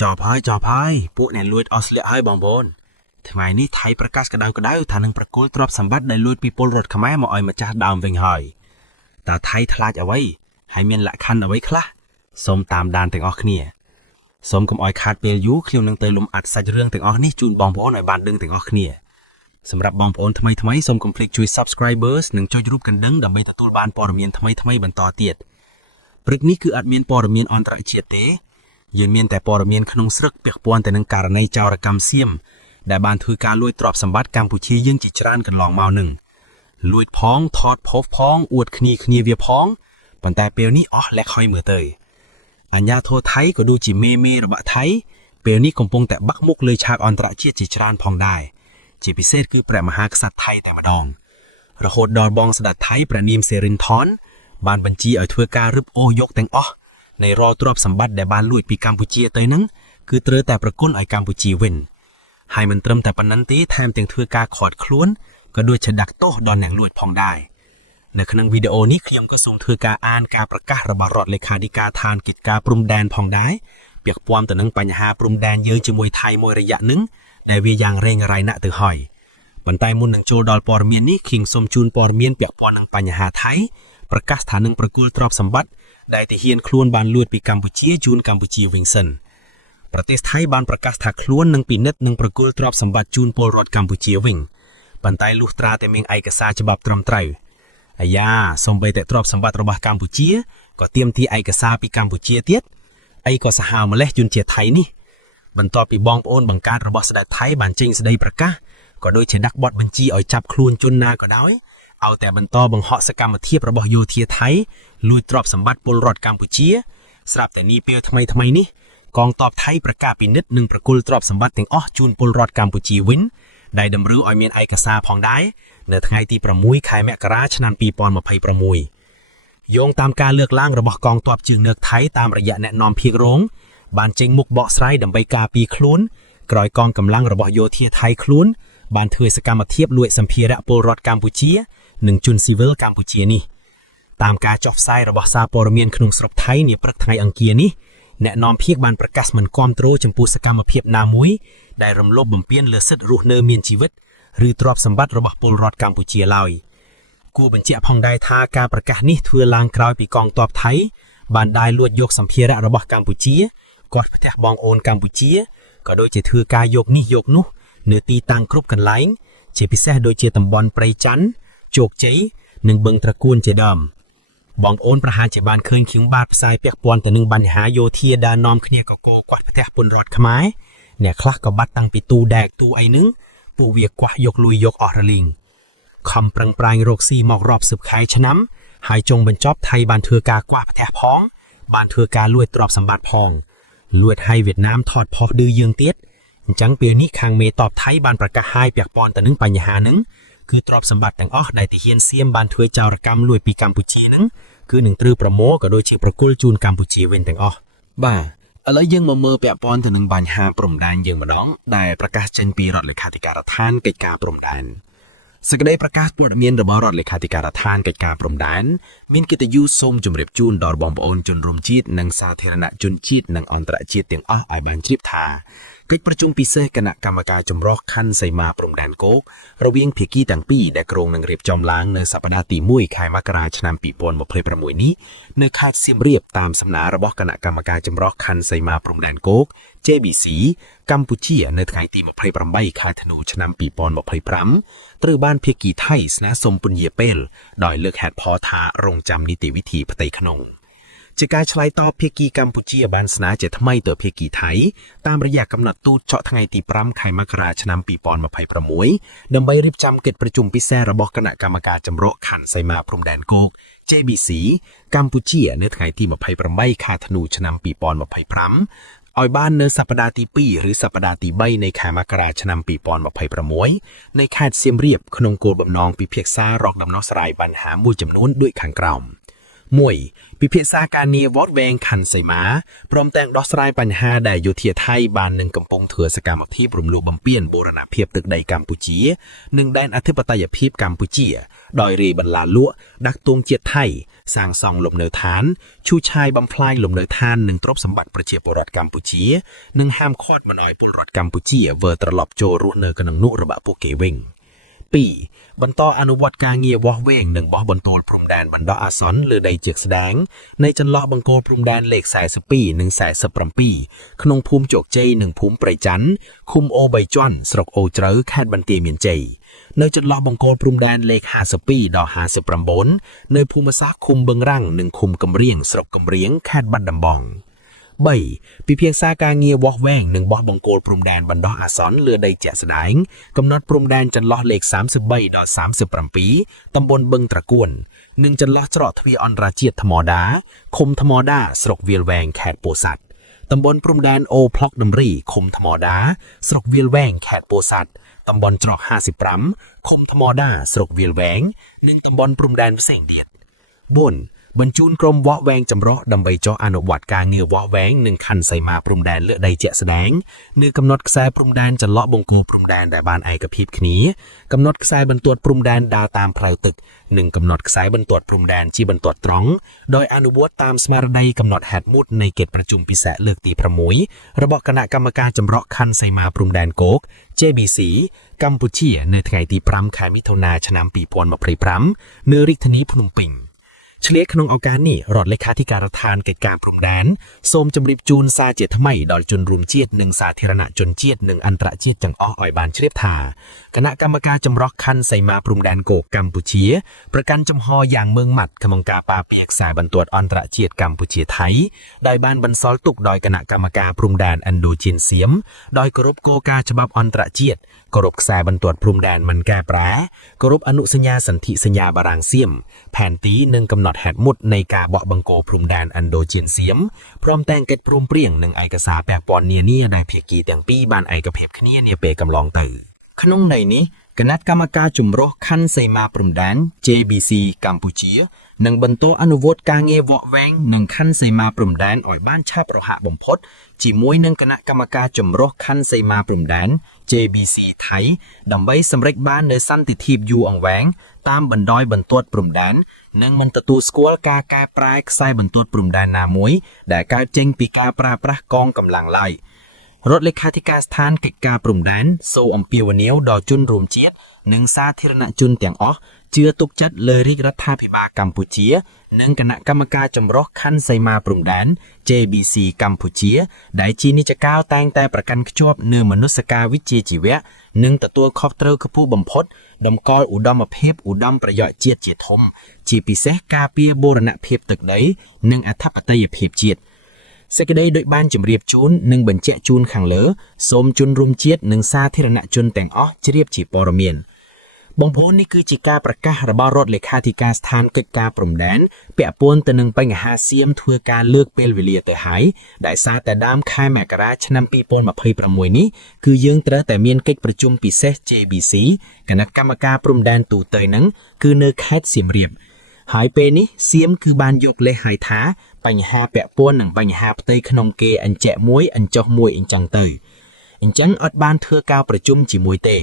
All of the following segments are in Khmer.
จอบให้ពួកអ្នកលួចអស់ស្លៀកហើយបងប្អូនថ្ងៃនេះថៃប្រកាសក្តៅថានឹងប្រគល់ទ្រព្យសម្បត្តិដែលលួចពីពលរដ្ឋខ្មែរមកឲ្យម្ចាស់ដើមវិញហើយតើថៃខ្លាចអ្វីហើយមានលក្ខខណ្ឌអ្វីខ្លះសូមតាមដានទាំងអស់គ្នាសូមកុំឲ្យខាតពេលយូរខ្ញុំនឹងទៅលំអិតសាច់រឿងទាំងអស់នេះជូនបងប្អូនឲ្យបានដឹងទាំងអស់គ្នាសម្រាប់បងប្អូនថ្មីសូមកុំភ្លេចជួយ Subscribers និងចុចរូបកណ្ដឹងដើម្បីទទួលបានព័ត៌មានថ្មីបន្តទៀតព្រឹកនេះគឺអត់មានព័ត៌មានអន្តរជាតិទេយើងមានតែព័ត៌មានក្នុងស្រុកពាក់ព័ន្ធទៅនឹងករណីចោរកម្មសៀមដែលបានធ្វើការលួចទ្រព្យសម្បត្តិកម្ពុជាយើងជាច្រើនកន្លងមកនឹងលួចផងថតផុសផងអួតគ្នាវាផងប៉ុន្តែពេលនេះអស់លះហើយមើលទៅអាញាធរថៃក៏ដូចជាមេរបស់ថៃពេលនេះកំពុងតែបាក់មុខលើឆាកអន្តរជាតិជាច្រើនផងដែរជាពិសេសគឺព្រះមហាក្សត្រថៃតែម្ដងរហូតដល់បងស្ដេចថៃព្រះនាមសេរិនថនបានបញ្ជាឲ្យធ្វើការរឹបអូសយកទាំងអស់នៃរាល់ទ្រព្យសម្បត្តិដែលបានលួចពីកម្ពុជាទៅនឹងគឺត្រូវតែប្រគល់ឲ្យកម្ពុជាវិញហើយមិនត្រឹមតែប៉ុណ្ណឹងទេថែមទាំងធ្វើការខាត់ខ្លួនក៏ដូចជាដាក់ទោសដល់អ្នកលួចផងដែរនៅក្នុងវីដេអូនេះខ្ញុំក៏សូមធ្វើការអានការប្រកាសរបស់រដ្ឋលេខាធិការឋានកិច្ចការព្រំដែនផងដែរពាក់ព័ន្ធទៅនឹងបញ្ហាព្រំដែនយើងជាមួយថៃមួយរយៈនឹងដែលវាយ៉ាងរែងរ៉ៃណាស់ទៅហើយប៉ុន្តែមុននឹងចូលដល់ព័ត៌មាននេះខ្ញុំសូមជូនព័ត៌មានពាក់ព័ន្ធនឹងបញ្ហាថៃប្រកាសថានឹងប្រគល់ទ្រព្យសម្បត្តិដែលទាហានខ្លួនបានលួចពីកម្ពុជាជូនកម្ពុជាវិញសិនប្រទេសថៃបានប្រកាសថាខ្លួននឹងពិនិត្យនិងប្រគល់ទ្រព្យសម្បត្តិជូនពលរដ្ឋកម្ពុជាវិញប៉ុន្តែលុះត្រាតែមានឯកសារច្បាប់ត្រឹមត្រូវអាយ៉ាសូម្បីតែទ្រព្យសម្បត្តិរបស់កម្ពុជាក៏ទាមទារឯកសារពីកម្ពុជាទៀតអីក៏សាហាវម្លេះជនជាតិថៃនេះបន្ទាប់ពីបងប្អូនបង្កើតរបស់ស្ដេចថៃបានចេញសេចក្តីប្រកាសក៏ដូចជាដាក់បទបញ្ជាឲ្យចាប់ខ្លួនជនណាក៏ដោយឲ្យតែបន្តបង្ហកសកម្មភាពរបស់យោធាថៃលួចទ្រព្យសម្បត្តិពលរដ្ឋកម្ពុជាស្រាប់តែនេះពេលថ្មីនេះកងទ័ពថៃប្រកាសពិនិត្យនិងប្រគល់ទ្រព្យសម្បត្តិទាំងអស់ជូនពលរដ្ឋកម្ពុជាវិញដែលតម្រូវឲ្យមានឯកសារផងដែរនៅថ្ងៃទី6ខែមករាឆ្នាំ2026យោងតាមការលើកឡើងរបស់កងទ័ពជើងនគរថៃតាមរយៈអ្នកនាំភាគរងបានចេញមុខបកស្រាយដើម្បីការពារខ្លួនក្រោយកងកម្លាំងរបស់យោធាថៃខ្លួនបានធ្វើសកម្មភាពលួចសម្ភារៈពលរដ្ឋកម្ពុជានិងជនស៊ីវិលកម្ពុជានេះតាមការចុះផ្សាយរបស់សារព័ត៌មានក្នុងស្រុកថៃនាព្រឹកថ្ងៃអង្គារនេះអ្នកនាំភាគបានប្រកាសមិនគាំទ្រចំពោះសកម្មភាពណាមួយដែលរំលោភបំពានលើសិទ្ធិរស់នៅមានជីវិតឬទ្រព្យសម្បត្តិរបស់ពលរដ្ឋកម្ពុជាឡើយគួរបញ្ជាក់ផងដែរថាការប្រកាសនេះធ្វើឡើងក្រោយពីកងទ័ពថៃបានដាយលួចយកសម្ភារៈរបស់កម្ពុជាគាត់ផ្ទះបងប្អូនកម្ពុជាក៏ដូចជាធ្វើការយកនេះយកនោះនៅទីតាំងគ្រប់កន្លែងជាពិសេសដូចជាតំបន់ព្រៃច័ន្ទជោគជ័យនិងបឹងត្រកួនជាដើមបងប្អូនប្រហែលជាបានឃើញខ្ញុំបាទផ្សាយពាក់ព័ន្ធទៅនឹងបញ្ហាយោធាដែលនាំគ្នាកកគាត់ផ្ទះពលរដ្ឋខ្មែរអ្នកខ្លះក៏បាត់តាំងពីទូដែកទូអីនឹងពួកវាខ្វះយកលុយយកអស់រលីងខំប្រឹងប្រែងរកស៊ីមករាប់សិបខែឆ្នាំហើយចុងបញ្ចប់ថៃបានធ្វើការខ្វះផ្ទះផងបានធ្វើការលួចទ្រព្យសម្បត្តិផងលួចឲ្យវៀតណាមថតផុសឌឺយើងទៀតអញ្ចឹងពេលនេះខាងមេតបថៃបានប្រកាសឲ្យពាក់ព័ន្ធទៅនឹងបញ្ហាហ្នឹងគឺទ្រព្យសម្បត្តិទាំងអស់ដែលទាហានសៀមបានធ្វើចោរកម្មលួចពីកម្ពុជាហ្នឹងគឺនឹងត្រូវប្រមូលក៏ដូចជាប្រគល់ជូនកម្ពុជាវិញទាំងអស់បាទឥឡូវយើងមកមើលពាក់ព័ន្ធទៅនឹងបញ្ហាព្រំដែនយើងម្ដងដែលប្រកាសចេញពីរដ្ឋលេខាធិការដ្ឋានកិច្ចការព្រំដែនសេចក្តីប្រកាសព័ត៌មានរបស់រដ្ឋលេខាធិការដ្ឋានកិច្ចការព្រំដែនមានកិត្តិយសសូមជម្រាបជូនដល់បងប្អូនជនរួមជាតិនិងសាធារណជនជាតិនិងអន្តរជាតិទាំងអស់ឲ្យបានជ្រាបថាកិច្ចប្រជុំពិសេសគណៈកម្មការចម្រុះខណ្ឌសីមាព្រំដែនគោករវាងភាគីទាំងពីរដែលក្រុងនឹងរៀបចំឡើងនៅសប្តាហ៍ទី1ខែមករាឆ្នាំ2026នេះនៅខេត្តសៀមរាបតាមសំណើរបស់គណៈកម្មការចម្រុះខណ្ឌសីមាព្រំដែនគោក JBC កម្ពុជានៅថ្ងៃទី28ខែធ្នូឆ្នាំ2025ត្រូវបានភាគីថៃស្នើសុំពន្យាពេលដោយលើកហេតុផលថារងចាំនីតិវិធីផ្ទៃក្នុងជាការឆ្លើយតបភាគីកម្ពុជាបានស្នើជាថ្មីទៅភាគីថៃតាមរយៈកំណត់ទូតចុះថ្ងៃទី5ខែមករាឆ្នាំ2026ដើម្បីរៀបចំកិច្ចប្រជុំពិសេសរបស់គណៈកម្មការចម្រុះខណ្ឌសីមាព្រំដែនគោក JBC កម្ពុជានៅថ្ងៃទី28ខែធ្នូឆ្នាំ2025ឲ្យបាននៅសប្តាហ៍ទី2ឬសប្តាហ៍ទី3នៃខែមករាឆ្នាំ2026នៃខេត្តសៀមរាបក្នុងគោលបំណងពិភាក្សារកដំណោះស្រាយបញ្ហាមួយចំនួនដូចខាងក្រោម មួយពិភាក្សាការងារវត្តវែងខណ្ឌសីមាព្រមទាំងដោះស្រាយបញ្ហាដែលយោធាថៃបាននឹងកំពុងធ្វើសកម្មភាពរំលោភបំពានបូរណភាពទឹកដីកម្ពុជានិងដែនអធិបតេយ្យភាពកម្ពុជាដោយរាយបន្លាលក់ដាក់ទងជាតិថៃសាងសង់លំនៅឋានឈូសឆាយបំផ្លាញលំនៅឋាននិងទ្រព្យសម្បត្តិប្រជាពលរដ្ឋកម្ពុជានិងហាមឃាត់មិនឲ្យពលរដ្ឋកម្ពុជាវិលត្រឡប់ចូលរស់នៅក្នុងនោះរបស់ពួកគេវិញ 2. បន្តអនុវត្តការងារវាស់វែងនិងបោះបន្ទោលព្រំដែនបណ្ដោះអាសន្នលើដីជាក់ស្ដែងនៃចន្លោះបង្គោលព្រំដែនលេខ42និង47ក្នុងភូមិជោគជ័យនិងភូមិព្រៃច័ន្ទឃុំអូ3ជាន់ស្រុកអូជ្រៅខេត្តបន្ទាយមានជ័យនៅចន្លោះបង្គោលព្រំដែនលេខ52ដល់59នៅភូមិសាស្ត្រឃុំបឹងរាំងនិងឃុំកំរៀងស្រុកកំរៀងខេត្តបាត់ដំបង 3. ពិភាក្សាការងារវាស់វែងនិងបោះបង្គោលព្រំដែនបណ្ដោះអាសន្នលើដីជាក់ស្ដែងកំណត់ព្រំដែនចន្លោះលេខ33ដល់37តំបន់បឹងត្រកួននិងចន្លោះច្រកទ្វារអន្តរជាតិថ្មដាឃុំថ្មដាស្រុកវាលវែងខេត្តពោធិ៍សាត់តំបន់ព្រំដែនអូផ្លុកដំរីឃុំថ្មដាស្រុកវាលវែងខេត្តពោធិ៍សាត់តំបន់ច្រក55ឃុំថ្មដាស្រុកវាលវែងនិងតំបន់ព្រំដែនផ្សេងទៀត 4. បញ្ជូនក្រុមវាស់វែងចម្រុះដើម្បីចុះអនុវត្តការងារវាស់វែងនិងខណ្ឌសីមាព្រំដែនលើដីជាក់ស្ដែងនៅកំណត់ខ្សែព្រំដែនចន្លោះបង្គោលព្រំដែនដែលបានឯកភាពគ្នាកំណត់ខ្សែបន្ទាត់ព្រំដែនដើរតាមផ្លូវទឹកនិងកំណត់ខ្សែបន្ទាត់ព្រំដែនជាបន្ទាត់ត្រង់ដោយអនុវត្តតាមស្មារតីកំណត់ហេតុមុតនៃកិច្ចប្រជុំពិសេសលើកទី6របស់គណៈកម្មការចម្រុះខណ្ឌសីមាព្រំដែនគោក JBC កម្ពុជានៅថ្ងៃទី5ខែមិថុនាឆ្នាំ2025នៅរាជធានីភ្នំពេញ ឆ្លៀតក្នុងឱកាសនេះរដ្ឋលេខាធិការដ្ឋានកិច្ចការព្រំដែនសូមជម្រាបជូនសារជាថ្មីដល់ជនរួមជាតិនិងសាធារណជនជាតិនិងអន្តរជាតិទាំងអស់ឲ្យបានជ្រាបថាគណៈកម្មការចម្រុះខណ្ឌសីមាព្រំដែនគោកកម្ពុជាប្រកាន់ចំហយ៉ាងម៉ឺងម៉ាត់ក្នុងការការពារខ្សែបន្ទាត់អន្តរជាតិកម្ពុជាថៃដោយបានបន្សល់ទុកដោយគណៈកម្មការព្រំដែនឥណ្ឌូជៀនសៀមដោយគោរពគោលការណ៍ច្បាប់អន្តរជាតិគោរពខ្សែបន្ទាត់ព្រំដែនមិនកែប្រែគោរពអនុសញ្ញាសន្ធិសញ្ញាបារាំងសៀមផែនទីនិងកំណត់ហេតុមុតនៃការបោះបង្គោលព្រំដែនឥណ្ឌូជៀនសៀមព្រមទាំងកិច្ចព្រមព្រៀងនិងឯកសារពាក់ព័ន្ធនានាដែលភាគីទាំងពីរបានឯកភាពគ្នានាពេលកន្លងទៅក្នុងន័យនេះគណៈកម្មការចម្រុះខណ្ឌសីមាព្រំដែន JBC កម្ពុជានឹងបន្តអនុវត្តការងារវាក់វែងនិងខណ្ឌសីមាព្រំដែនឲ្យបានឆាប់រហ័សបំផុតជាមួយនឹងគណៈកម្មការចម្រុះខណ្ឌសីមាព្រំដែន JBC ថៃដើម្បីសម្រេចបាននូវសន្តិភាពយូរអង្វែងតាមបណ្ដោយបន្ទាត់ព្រំដែននិងមិនទទួលស្គាល់ការកែប្រែខ្សែបន្ទាត់ព្រំដែនណាមួយដែលកើតចេញពីការប្រើប្រាស់កងកម្លាំងឡើយរដ្ឋលេខាធិការស្ថានកិច្ចការព្រំដែនសូមអំពាវនាវដល់ជនរួមជាតិនិងសាធារណជនទាំងអស់ជឿទុកចិត្តលើរាជរដ្ឋាភិបាលកម្ពុជានិងគណៈកម្មការចម្រុះខណ្ឌសីមាព្រំដែន JBC កម្ពុជាដែលជានិច្ចកាលតែងតែប្រកាន់ខ្ជាប់នូវមនសិការវិជ្ជាជីវៈនិងទទួលខុសត្រូវខ្ពស់បំផុតតម្កល់ឧត្តមភាពឧត្តមប្រយោជន៍ជាតិជាធំជាពិសេសការពារបូរណភាពទឹកដីនិងអធិបតេយ្យភាពជាតិសេចក្តីដោយបានជម្រាបជូននិងបញ្ជាក់ជូនខាងលើសូមជនរួមជាតិនិងសាធារណជនទាំងអស់ជ្រាបជាព័ត៌មានបងប្អូននេះគឺជាការប្រកាសរបស់រដ្ឋលេខាធិការស្ថានកិច្ចការព្រំដែនពាក់ព័ន្ធទៅនឹងបញ្ហាសៀមធ្វើការលើកពេលវេលាទៅហើយដែលសារតែដើមខែមករាឆ្នាំ2026នេះគឺយើងត្រូវតែមានកិច្ចប្រជុំពិសេស JBC គណៈកម្មការព្រំដែនទូទៅនឹងគឺនៅខេត្តសៀមរាបហើយពេលនេះសៀមគឺបានយកលេសឲ្យថាបញ្ហាពាក់ព័ន្ធនឹងបញ្ហាផ្ទៃក្នុងគេអញ្ចែកមួយអញ្ចោះមួយអញ្ចឹងទៅអញ្ចឹងអត់បានធ្វើការប្រជុំជាមួយទេ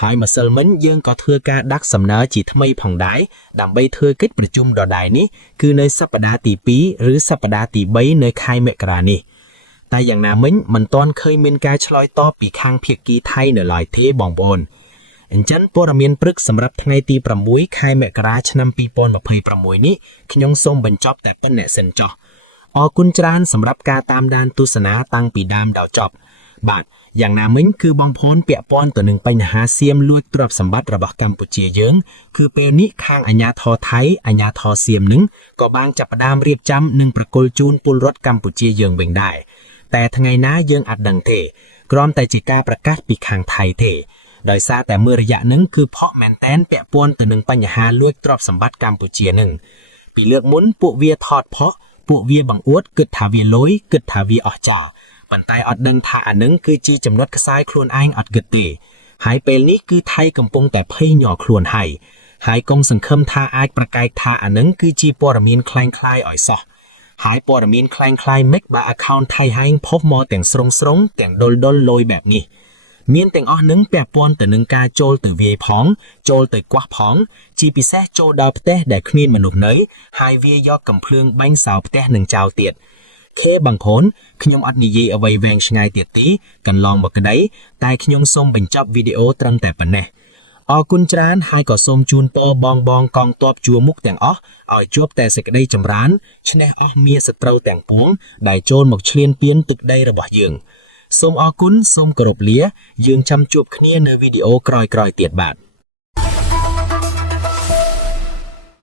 ហើយម្សិលមិញយើងក៏ធ្វើការដាក់សំណើជាថ្មីផងដែរដើម្បីធ្វើកិច្ចប្រជុំដដែលនេះគឺនៅសប្តាហ៍ទី2ឬសប្តាហ៍ទី3នៅខែមករានេះតែយ៉ាងណាមិញមិនទាន់ឃើញមានការឆ្លើយតបពីខាងភាគីថៃនៅឡើយទេបងប្អូនអញ្ចឹងព័ត៌មានព្រឹកសម្រាប់ថ្ងៃទី6ខែមករាឆ្នាំ2026នេះខ្ញុំសូមបញ្ចប់តែប៉ុណ្ណេះសិនចុះអរគុណច្រើនសម្រាប់ការតាមដានទស្សនាតាំងពីដើមដល់ចប់បាទយ៉ាងណាមិញគឺបងប្អូនពាក់ព័ន្ធទៅនឹងបញ្ហាសៀមលួចទ្រព្យសម្បត្តិរបស់កម្ពុជាយើងគឺពេលនេះខាងអាជ្ញាធរថៃអាជ្ញាធរសៀមនឹងក៏បានចាប់ផ្ដើមរៀបចំនិងប្រគល់ជូនពលរដ្ឋកម្ពុជាយើងវិញដែរតែថ្ងៃណាយើងអត់ដឹងទេគ្រាន់តែជាការប្រកាសពីខាងថៃទេដោយសារតែមើលរយៈនឹងគឺផកមែនតែនពាក់ព័ន្ធទៅនឹងបញ្ហាលួចទ្រព្យសម្បត្តិកម្ពុជានឹងពីលើកមុនពួកវាថតផកពួកវាបង្អួតគិតថាវាលុយគិតថាវាអស្ចារ្យប៉ុន្តែអត់ដឹងថាអានឹងគឺជាចំណុចខ្សែខ្លួនឯងអត់គិតទេហើយពេលនេះគឺថៃកំពុងតែភ័យញ័រខ្លួនហើយ ហើយកុំសង្ឃឹមថាអាចប្រកែកថាអានឹងគឺជាព័ត៌មានคล้ายៗឲ្យសោះហើយព័ត៌មានคล้ายៗមិនបើ account ថៃហែងផុសមកទាំងស្រុងទាំងដុលលយបែបនេះមានទាំងអស់នឹងពាក់ព័ន្ធទៅនឹងការចូលទៅវាយផងចូលទៅកោះផងជាពិសេសចូលដល់ផ្ទះដែលគ្មានមនុស្សនៅហើយវាយកកំភ្លើងបាញ់សោផ្ទះនឹងចោលទៀតខេបងប្អូនខ្ញុំអត់និយាយអ្វីវែងឆ្ងាយទៀតទេកន្លងមកក្តីតែខ្ញុំសូមបញ្ចប់វីដេអូត្រឹមតែប៉ុណ្ណេះអរគុណច្រើនហើយក៏សូមជូនពរបងកងទ័ពជួរមុខទាំងអស់ឲ្យជួបតែសេចក្តីចម្រើនឈ្នះអស់មារសត្រូវទាំងពួងដែលចូលមកឈ្លានពានទឹកដីរបស់យើងសូមអរគុណសូមគោរពលាយើងចាំជួបគ្នានៅវីដេអូក្រោយៗទៀតបាទ